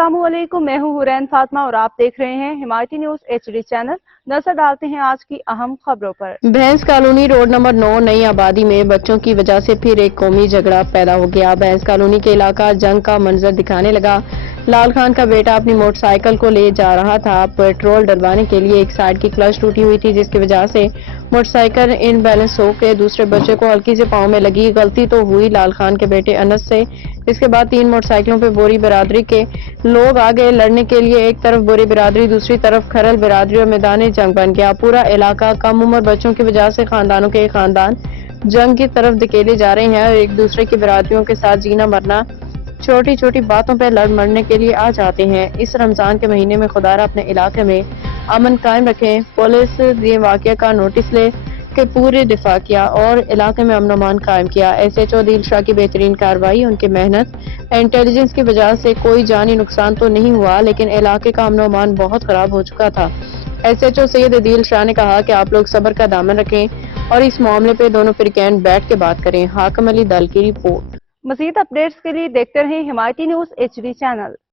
अस्सलामुअलैकुम, मैं हूँ हुरैन फातिमा और आप देख रहे हैं हिमायती न्यूज HD चैनल। नजर डालते हैं आज की अहम खबरों पर। भैंस कॉलोनी रोड नंबर 9 नई आबादी में बच्चों की वजह से फिर एक कौमी झगड़ा पैदा हो गया। भैंस कॉलोनी के इलाका जंग का मंजर दिखाने लगा। लाल खान का बेटा अपनी मोटरसाइकिल को ले जा रहा था। पेट्रोल डलवाने के लिए एक साइड की क्लच टूटी हुई थी, जिसकी वजह से मोटरसाइकिल इनबैलेंस होकर दूसरे बच्चे को हल्की से पांव में लगी। गलती तो हुई लाल खान के बेटे अनस से। इसके बाद 3 मोटरसाइकिलों पे बोरी बिरादरी के लोग आ गए लड़ने के लिए। एक तरफ बोरी बिरादरी, दूसरी तरफ खरल बिरादरी और मैदान जंग बन गया। पूरा इलाका कम उम्र बच्चों की वजह से खानदानों के खानदान जंग की तरफ धकेले जा रहे हैं और एक दूसरे की बिरादरियों के साथ जीना मरना, छोटी छोटी बातों पर लड़ मरने के लिए आ जाते हैं। इस रमजान के महीने में खुदारा अपने इलाके में अमन कायम रखें। पुलिस ये वाकये का नोटिस ले के पूरे दिफा किया और इलाके में अमन अमान कायम किया। SHO दिल शाह की बेहतरीन कार्रवाई, उनकी मेहनत, इंटेलिजेंस की वजह से कोई जानी नुकसान तो नहीं हुआ, लेकिन इलाके का अमन अमान बहुत खराब हो चुका था। SHO सैयद दिल शाह ने कहा कि आप लोग सब्र का दामन रखें और इस मामले पे दोनों फिरकैन बैठ के बात करें। हाकम अली दल की रिपोर्ट। मजीद अपडेट्स के लिए देखते रहें हिमायती न्यूज HD चैनल।